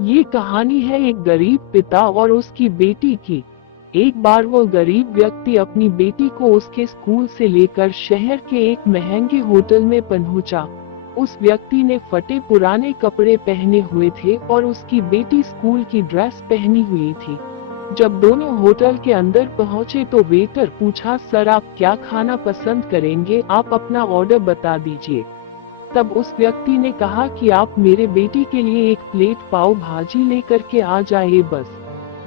ये कहानी है एक गरीब पिता और उसकी बेटी की। एक बार वो गरीब व्यक्ति अपनी बेटी को उसके स्कूल से लेकर शहर के एक महंगे होटल में पहुंचा। उस व्यक्ति ने फटे पुराने कपड़े पहने हुए थे और उसकी बेटी स्कूल की ड्रेस पहनी हुई थी। जब दोनों होटल के अंदर पहुंचे तो वेटर पूछा, सर आप क्या खाना पसंद करेंगे, आप अपना ऑर्डर बता दीजिए। तब उस व्यक्ति ने कहा कि आप मेरे बेटी के लिए एक प्लेट पाव भाजी लेकर के आ जाइए बस।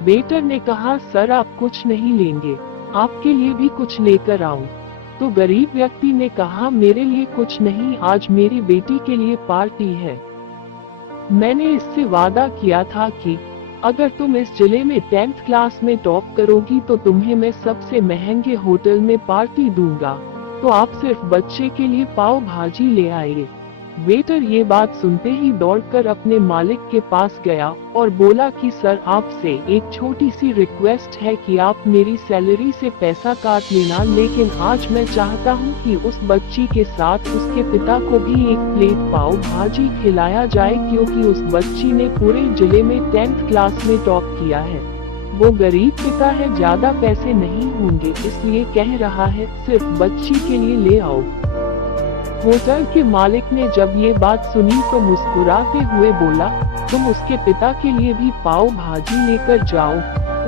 वेटर ने कहा, सर आप कुछ नहीं लेंगे, आपके लिए भी कुछ लेकर आऊं। तो गरीब व्यक्ति ने कहा, मेरे लिए कुछ नहीं, आज मेरी बेटी के लिए पार्टी है। मैंने इससे वादा किया था कि अगर तुम इस जिले में 10th क्लास में टॉप करोगी तो तुम्हें मैं सबसे महंगे होटल में पार्टी दूंगा, तो आप सिर्फ बच्चे के लिए पाव भाजी ले आइए। वेटर ये बात सुनते ही दौड़कर अपने मालिक के पास गया और बोला कि सर आपसे एक छोटी सी रिक्वेस्ट है कि आप मेरी सैलरी से पैसा काट लेना, लेकिन आज मैं चाहता हूं कि उस बच्ची के साथ उसके पिता को भी एक प्लेट पाव भाजी खिलाया जाए, क्योंकि उस बच्ची ने पूरे जिले में 10th क्लास में टॉप किया है। वो गरीब पिता है, ज्यादा पैसे नहीं होंगे, इसलिए कह रहा है सिर्फ बच्ची के लिए ले आओ। होटल के मालिक ने जब ये बात सुनी तो मुस्कुराते हुए बोला, तुम उसके पिता के लिए भी पाव भाजी लेकर जाओ,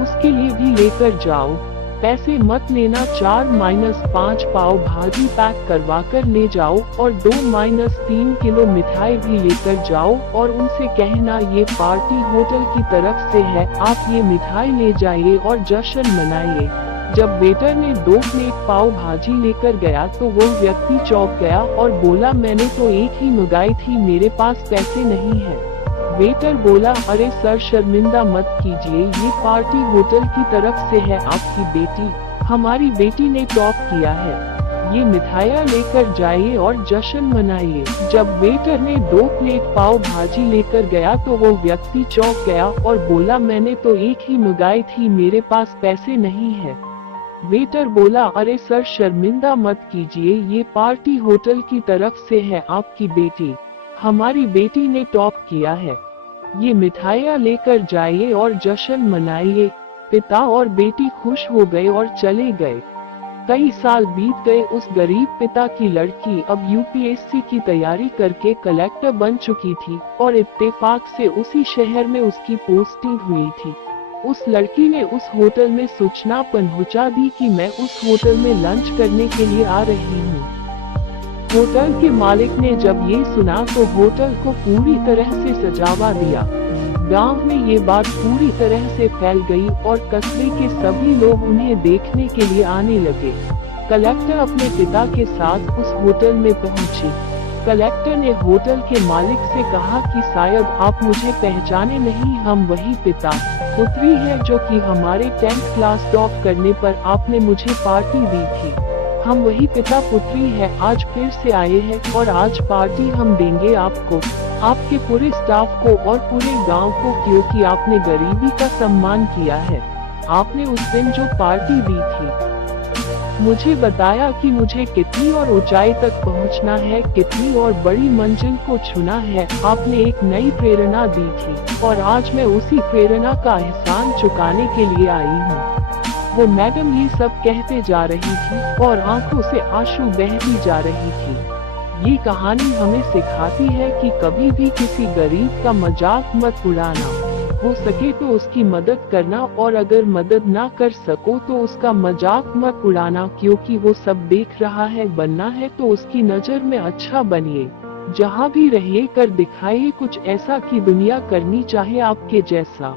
उसके लिए भी लेकर जाओ, पैसे मत लेना, 4-5 पाव भाजी पैक करवा कर ले जाओ और 2-3 किलो मिठाई भी लेकर जाओ और उनसे कहना ये पार्टी होटल की तरफ से है, आप ये मिठाई ले जाइए और जश्न मनाइए। जब वेटर ने 2 प्लेट पाव भाजी लेकर गया तो वो व्यक्ति चौंक गया और बोला, मैंने तो एक ही मंगाई थी, मेरे पास पैसे नहीं है। वेटर बोला, अरे सर शर्मिंदा मत कीजिए, ये पार्टी होटल की तरफ से है, आपकी बेटी, हमारी बेटी ने टॉप किया है, ये मिठाइयाँ लेकर जाइए और जश्न मनाइए। जब वेटर ने 2 प्लेट पाव भाजी लेकर गया तो वो व्यक्ति चौंक गया और बोला, मैंने तो एक ही मंगाई थी, मेरे पास पैसे नहीं है। वेटर बोला, अरे सर शर्मिंदा मत कीजिए, ये पार्टी होटल की तरफ से है, आपकी बेटी, हमारी बेटी ने टॉप किया है, ये मिठाइयाँ लेकर जाइए और जश्न मनाइए। पिता और बेटी खुश हो गए और चले गए। कई साल बीत गए। उस गरीब पिता की लड़की अब यूपीएससी की तैयारी करके कलेक्टर बन चुकी थी और इत्तेफाक से उसी शहर में उसकी पोस्टिंग हुई थी। उस लड़की ने उस होटल में सूचना पहुंचा दी कि मैं उस होटल में लंच करने के लिए आ रही हूँ। होटल के मालिक ने जब ये सुना तो होटल को पूरी तरह से सजावा दिया। गांव में ये बात पूरी तरह से फैल गई और कस्बे के सभी लोग उन्हें देखने के लिए आने लगे। कलेक्टर अपने पिता के साथ उस होटल में पहुंची। कलेक्टर ने होटल के मालिक से कहा कि शायद आप मुझे पहचाने नहीं, हम वही पिता पुत्री है जो कि हमारे 10th क्लास टॉप करने पर आपने मुझे पार्टी दी थी। हम वही पिता पुत्री है, आज फिर से आए हैं और आज पार्टी हम देंगे आपको, आपके पूरे स्टाफ को और पूरे गांव को, क्योंकि आपने गरीबी का सम्मान किया है। आपने उस दिन जो पार्टी दी थी, मुझे बताया कि मुझे कितनी और ऊंचाई तक पहुंचना है, कितनी और बड़ी मंजिल को छूना है। आपने एक नई प्रेरणा दी थी और आज मैं उसी प्रेरणा का एहसान चुकाने के लिए आई हूँ। वो मैडम ये सब कहते जा रही थी और आंखों से आंसू बहती जा रही थी। ये कहानी हमें सिखाती है कि कभी भी किसी गरीब का मजाक मत उड़ाना, हो सके तो उसकी मदद करना और अगर मदद ना कर सको तो उसका मजाक मत उड़ाना, क्योंकि वो सब देख रहा है। बनना है तो उसकी नजर में अच्छा बनिए, जहाँ भी रहिए कर दिखाइए कुछ ऐसा कि दुनिया करनी चाहे आपके जैसा।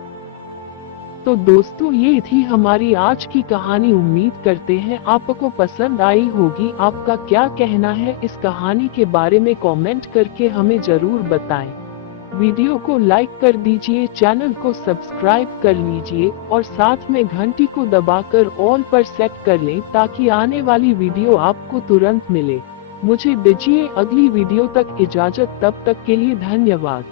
तो दोस्तों ये थी हमारी आज की कहानी। उम्मीद करते हैं आपको पसंद आई होगी। आपका क्या कहना है इस कहानी के बारे में कमेंट करके हमें जरूर बताएं। वीडियो को लाइक कर दीजिए, चैनल को सब्सक्राइब कर लीजिए और साथ में घंटी को दबाकर ऑल पर सेट कर लें ताकि आने वाली वीडियो आपको तुरंत मिले। मुझे दीजिए अगली वीडियो तक इजाजत, तब तक के लिए धन्यवाद।